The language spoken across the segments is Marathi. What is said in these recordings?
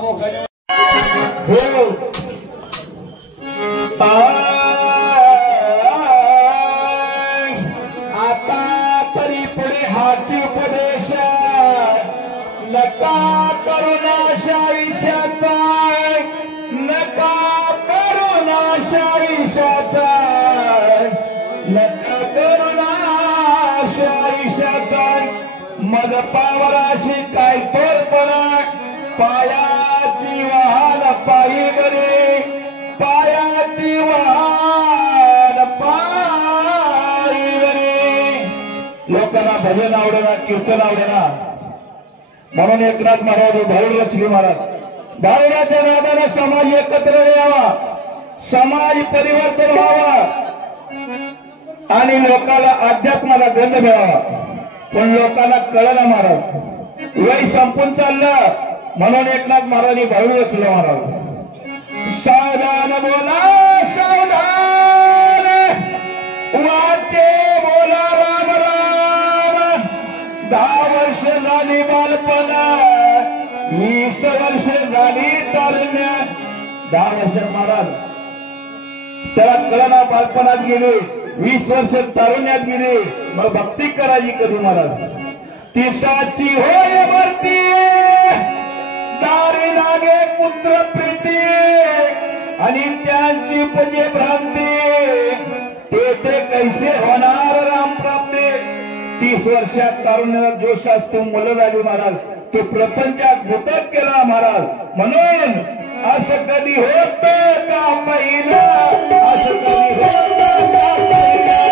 हो आता तरी पुढे हाती उपदेश नका करुणाशा विषयाचा नका करुणाशा विषयाचा नका करुणाशा विषयाचा मद पावराशी काय तोरपणा पायाची वाहन पायी बरे पायाची वाहन पायी बरे लोकांना भजन आवडेना कीर्तन आवडेना म्हणून एकनाथ महाराज भारुड रचले महाराज भारुडाच्या नादाने समाज एकत्र यावा समाज परिवर्तन व्हावा आणि लोकांना अध्यात्माला गंध मिळावा पण लोकांना कळना महाराज वय संपून चाललं म्हणून एकनाथ महाराजांनी भारुड रचलं महाराज सावधान बोला सावधान वाचे बोला राम राम 10 वर्ष झाली बालपणा 20 वर्ष झाली तारुण्य 10 वर्ष महाराज त्याला कळना बालपणात गेले 20 वर्ष तारुण्यात गेले मग भक्ती करायची कधी महाराज ती साची होय भरती दारी लागे पुत्र प्रीती आणि त्यांची पजे भ्रांती ते कैसे होणार राम प्राप्ती 30 वर्षात तारुण्याला जोश असतो मुलं झाली महाराज तो प्रपंचात घुटक केला महाराज म्हणून असं कधी होत का पहिलं असं कधी होत का पहिलं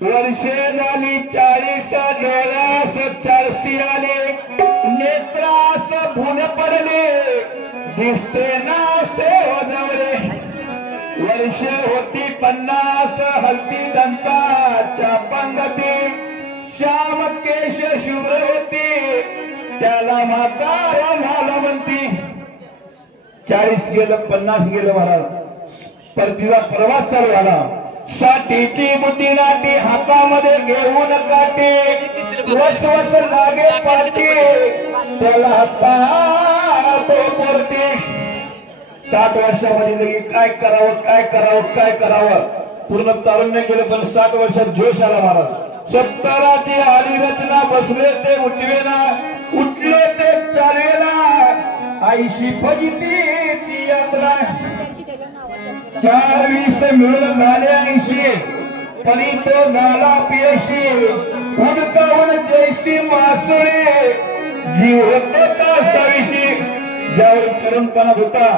वर्षे झाली 40 डोळ्यास 40 आले नेत्रास भूल पडले दिसते ना से वजवले वर्षे होती 50 हलती दंताच्या पंगती श्याम केश शुभ्र होती त्याला म्हातारा झाला म्हणती 40 गेलं 50 गेलं महाराज परतीचा प्रवास चालू झाला साठीची बुद्धी नाटी हातामध्ये घेऊन काटे वसवस लागे पाठी त्याला हाता तो पोरते 60 वर्षामध्ये लगी काय करावं काय करावं काय करावं पूर्ण तारुण्य गेलं पण 60 वर्षात जोश आला महाराज 70ची आली रचना बसले ते उठवेना उठले ते चालवेला आईशी फजिती ती यात्रा 4-20 मिळून झाले 80 पण तो झाला पेशी उडकावून जैसी मासुळे जीव होते का सविशी ज्यावेळी तरुणपणात होता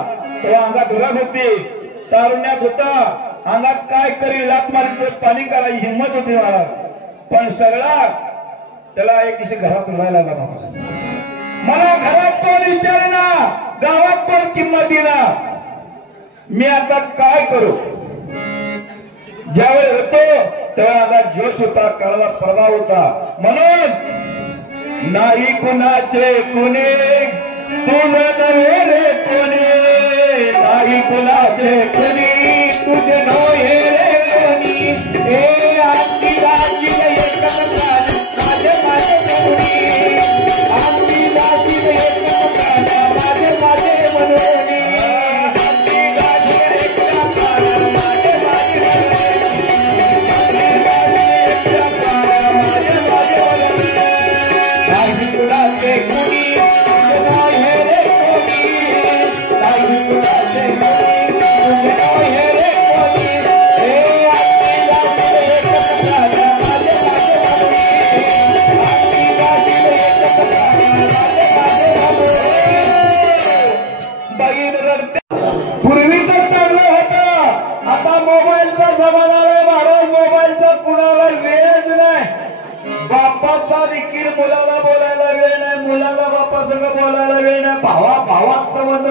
तेव्हा अंगात रग होती तारुण्यात होता अंगात काय करी लात मारी पाणी करायची हिंमत होती महाराज पण सगळा त्याला एक दिवशी घरात राहायला लागला मला घरात कोण विचारना गावात कोण किंमत दिला मी आता काय करू ज्यावेळी होतो तेव्हा आता जोश होता काळाला प्रभाव होता म्हणून नाही कुणाचे कुणी तुझे नव्हे रे कोणी नाही कुणाचे कुणी तुझे नव्हे रे कोणी हे आजची राजी एकच माझे माझे कोणी आजची राजी एकच माझे माझे मनोनी पूर्वी तर चांगलं होतं आता मोबाईलचा जमाना आहे महाराज मोबाईलचा कुणाला वेळच नाही बापाचा देखील मुलाला बोलायला वेळ नाही मुलाला बापासंग बोलायला वेळ नाही भावा भावात संबंध